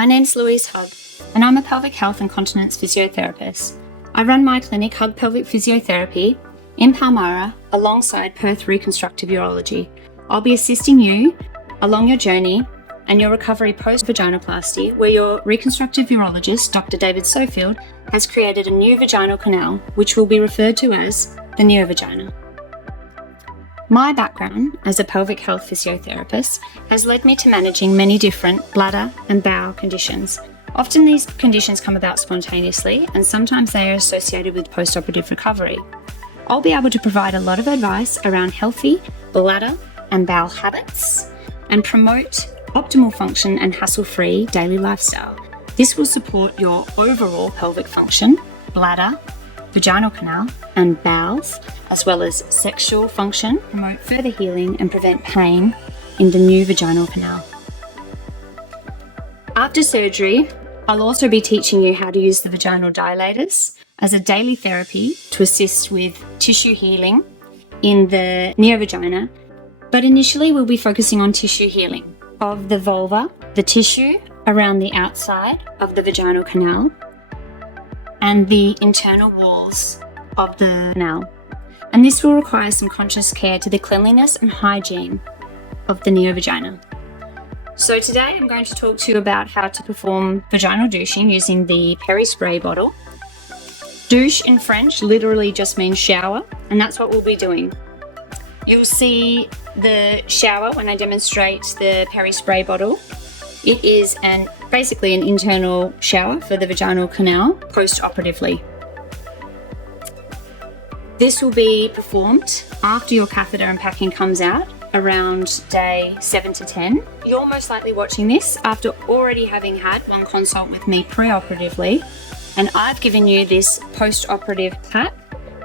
My name's Louise Hug, and I'm a pelvic health and continence physiotherapist. I run my clinic, Hug Pelvic Physiotherapy, in Palmyra, alongside Perth Reconstructive Urology. I'll be assisting you along your journey and your recovery post-vaginoplasty, where your reconstructive urologist, Dr. David Sofield, has created a new vaginal canal, which will be referred to as the Neovagina. My background as a pelvic health physiotherapist has led me to managing many different bladder and bowel conditions. Often these conditions come about spontaneously, and sometimes they are associated with post-operative recovery. I'll be able to provide a lot of advice around healthy bladder and bowel habits and promote optimal function and hassle-free daily lifestyle. This will support your overall pelvic function, bladder, vaginal canal and bowels, as well as sexual function, promote further healing and prevent pain in the new vaginal canal. After surgery, I'll also be teaching you how to use the vaginal dilators as a daily therapy to assist with tissue healing in the neovagina, but initially we'll be focusing on tissue healing of the vulva, the tissue around the outside of the vaginal canal, and the internal walls of the canal. And this will require some conscious care to the cleanliness and hygiene of the neovagina. So today I'm going to talk to you about how to perform vaginal douching using the peri spray bottle. Douche in French literally just means shower, and that's what we'll be doing. You'll see the shower when I demonstrate the peri spray bottle. It is basically an internal shower for the vaginal canal post-operatively. This will be performed after your catheter and packing comes out around day 7 to 10. You're most likely watching this after already having had one consult with me pre-operatively, and I've given you this post-operative pack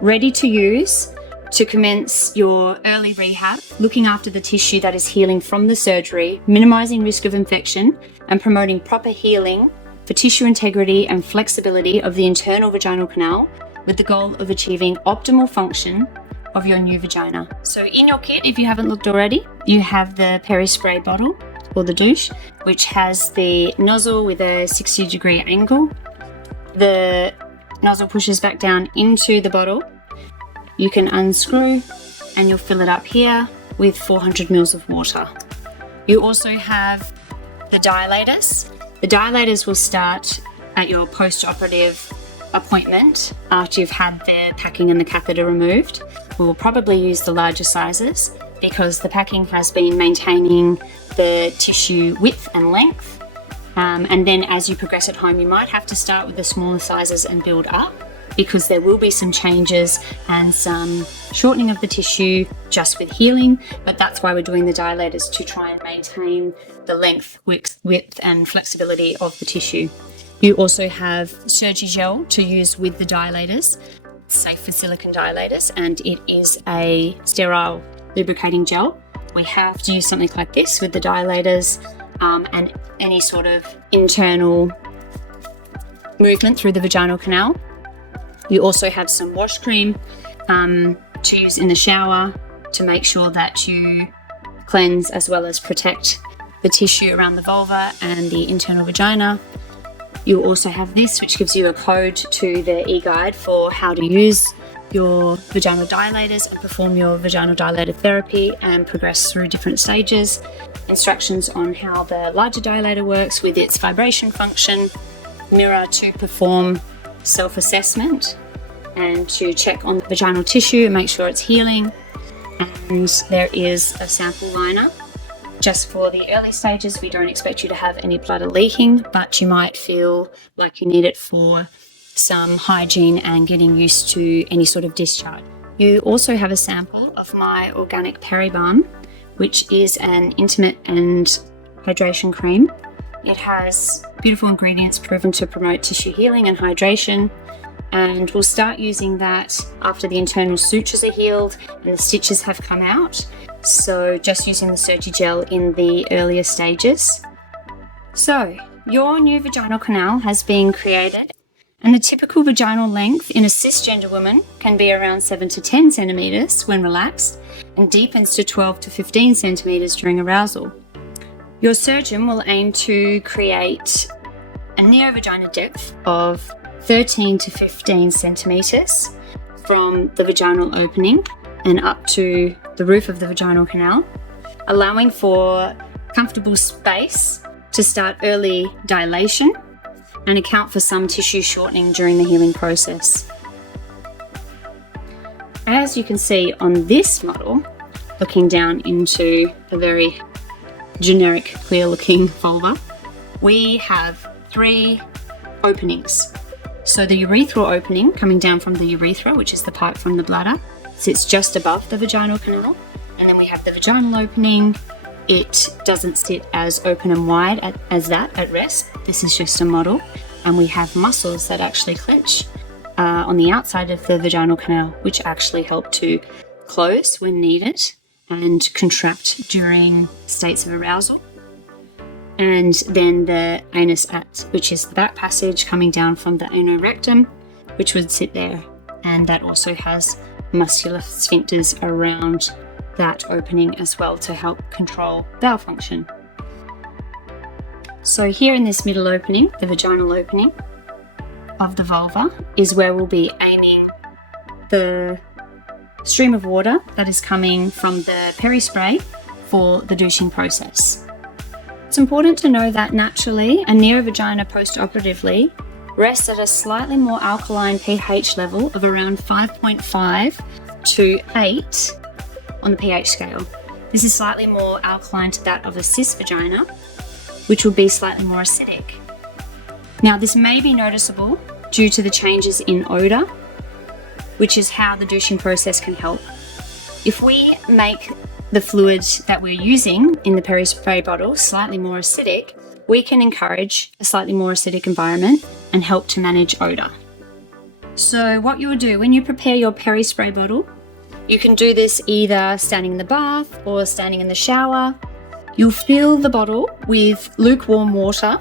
ready to use to commence your early rehab, looking after the tissue that is healing from the surgery, minimizing risk of infection, and promoting proper healing for tissue integrity and flexibility of the internal vaginal canal, with the goal of achieving optimal function of your new vagina. So in your kit, if you haven't looked already, you have the peri spray bottle or the douche, which has the nozzle with a 60-degree angle. The nozzle pushes back down into the bottle. You can unscrew and you'll fill it up here with 400 ml of water. You also have the dilators. The dilators will start at your post-operative appointment after you've had the packing and the catheter removed. We will probably use the larger sizes because the packing has been maintaining the tissue width and length. And then as you progress at home, you might have to start with the smaller sizes and build up, because there will be some changes and some shortening of the tissue just with healing, but that's why we're doing the dilators, to try and maintain the length, width and flexibility of the tissue. You also have Surgigel to use with the dilators, safe for silicone dilators, and it is a sterile lubricating gel. We have to use something like this with the dilators and any sort of internal movement through the vaginal canal. You also have some wash cream to use in the shower to make sure that you cleanse as well as protect the tissue around the vulva and the internal vagina. You also have this, which gives you a code to the e-guide for how to use your vaginal dilators and perform your vaginal dilator therapy and progress through different stages. Instructions on how the larger dilator works with its vibration function, mirror to perform self-assessment and to check on the vaginal tissue and make sure it's healing. And there is a sample liner. Just for the early stages, we don't expect you to have any bladder leaking, but you might feel like you need it for some hygiene and getting used to any sort of discharge. You also have a sample of my organic peri balm, which is an intimate and hydration cream. It has beautiful ingredients proven to promote tissue healing and hydration, and we'll start using that after the internal sutures are healed and the stitches have come out. So just using the Surgigel in the earlier stages. So your new vaginal canal has been created, and the typical vaginal length in a cisgender woman can be around 7 to 10 centimeters when relaxed and deepens to 12 to 15 centimeters during arousal. Your surgeon will aim to create a neovagina depth of 13 to 15 centimeters from the vaginal opening and up to the roof of the vaginal canal, allowing for comfortable space to start early dilation and account for some tissue shortening during the healing process. As you can see on this model, looking down into a very generic, clear-looking vulva, we have 3 openings. So the urethral opening coming down from the urethra, which is the pipe from the bladder, sits just above the vaginal canal. And then we have the vaginal opening. It doesn't sit as open and wide as that at rest. This is just a model. And we have muscles that actually clench on the outside of the vaginal canal, which actually help to close when needed and contract during states of arousal. And then the anus which is the back passage coming down from the anorectum, which would sit there. And that also has muscular sphincters around that opening as well to help control bowel function. So here in this middle opening, the vaginal opening of the vulva, is where we'll be aiming the stream of water that is coming from the peri spray for the douching process. It's important to know that naturally a neovagina post-operatively rests at a slightly more alkaline pH level of around 5.5 to 8 on the pH scale. This is slightly more alkaline to that of a cis vagina, which would be slightly more acidic. Now, this may be noticeable due to the changes in odour, which is how the douching process can help. If we make the fluid that we're using in the peri spray bottle slightly more acidic, we can encourage a slightly more acidic environment and help to manage odour. So what you will do when you prepare your peri spray bottle, you can do this either standing in the bath or standing in the shower. You'll fill the bottle with lukewarm water,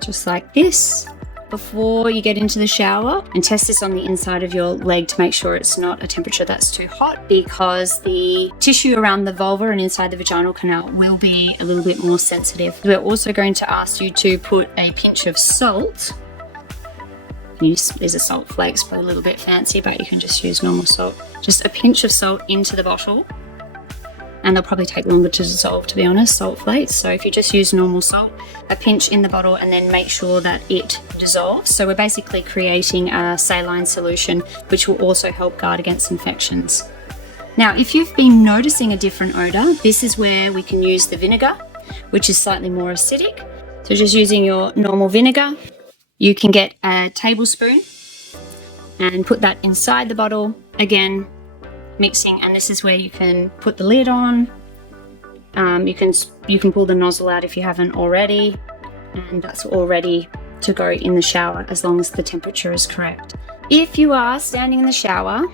just like this, before you get into the shower, and test this on the inside of your leg to make sure it's not a temperature that's too hot, because the tissue around the vulva and inside the vaginal canal will be a little bit more sensitive. We're also going to ask you to put a pinch of salt. These are salt flakes, probably a little bit fancy, but you can just use normal salt. Just a pinch of salt into the bottle, and they'll probably take longer to dissolve, to be honest, salt flakes. So if you just use normal salt, a pinch in the bottle, and then make sure that it dissolves. So we're basically creating a saline solution, which will also help guard against infections. Now, if you've been noticing a different odour, this is where we can use the vinegar, which is slightly more acidic. So just using your normal vinegar, you can get a tablespoon and put that inside the bottle, again, mixing, and this is where you can put the lid on. You can pull the nozzle out if you haven't already, and that's all ready to go in the shower as long as the temperature is correct. If you are standing in the shower,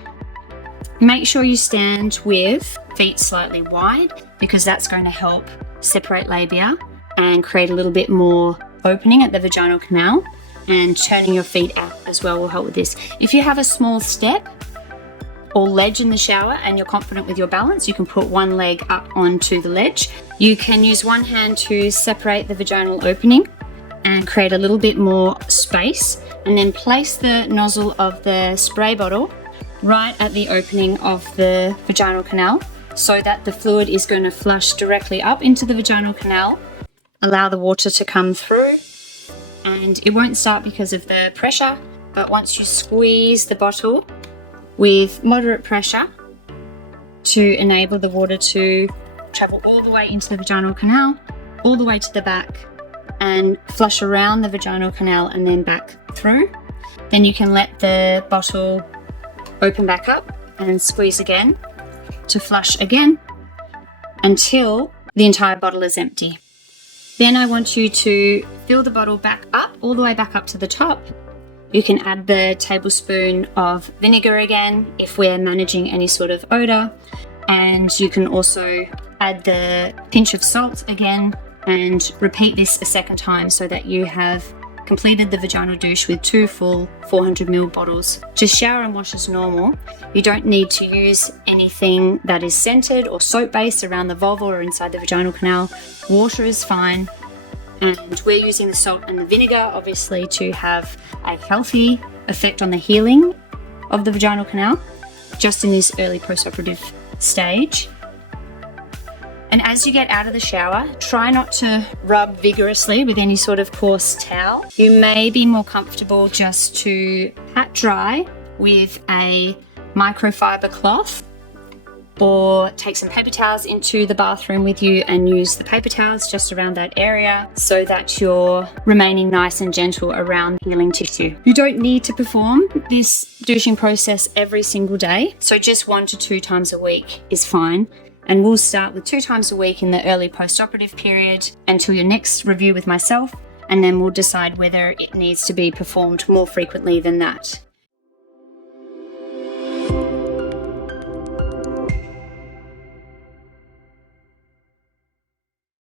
make sure you stand with feet slightly wide, because that's going to help separate labia and create a little bit more opening at the vaginal canal, and turning your feet out as well will help with this. If you have a small step or ledge in the shower and you're confident with your balance, you can put one leg up onto the ledge. You can use one hand to separate the vaginal opening and create a little bit more space, and then place the nozzle of the spray bottle right at the opening of the vaginal canal, so that the fluid is going to flush directly up into the vaginal canal, allow the water to come through, and it won't start because of the pressure, but once you squeeze the bottle with moderate pressure to enable the water to travel all the way into the vaginal canal, all the way to the back, and flush around the vaginal canal and then back through, then you can let the bottle open back up and squeeze again to flush again until the entire bottle is empty. Then I want you to fill the bottle back up, all the way back up to the top. You can add the tablespoon of vinegar again if we're managing any sort of odour, and you can also add the pinch of salt again and repeat this a second time so that you have completed the vaginal douche with 2 full 400ml bottles. Just shower and wash as normal. You don't need to use anything that is scented or soap based around the vulva or inside the vaginal canal. Water is fine, And we're using the salt and the vinegar, obviously, to have a healthy effect on the healing of the vaginal canal, just in this early post-operative stage. And as you get out of the shower, try not to rub vigorously with any sort of coarse towel. You may be more comfortable just to pat dry with a microfiber cloth, or take some paper towels into the bathroom with you and use the paper towels just around that area so that you're remaining nice and gentle around healing tissue. You don't need to perform this douching process every single day, so just 1 to 2 times a week is fine. And we'll start with 2 times a week in the early post-operative period until your next review with myself, and then we'll decide whether it needs to be performed more frequently than that.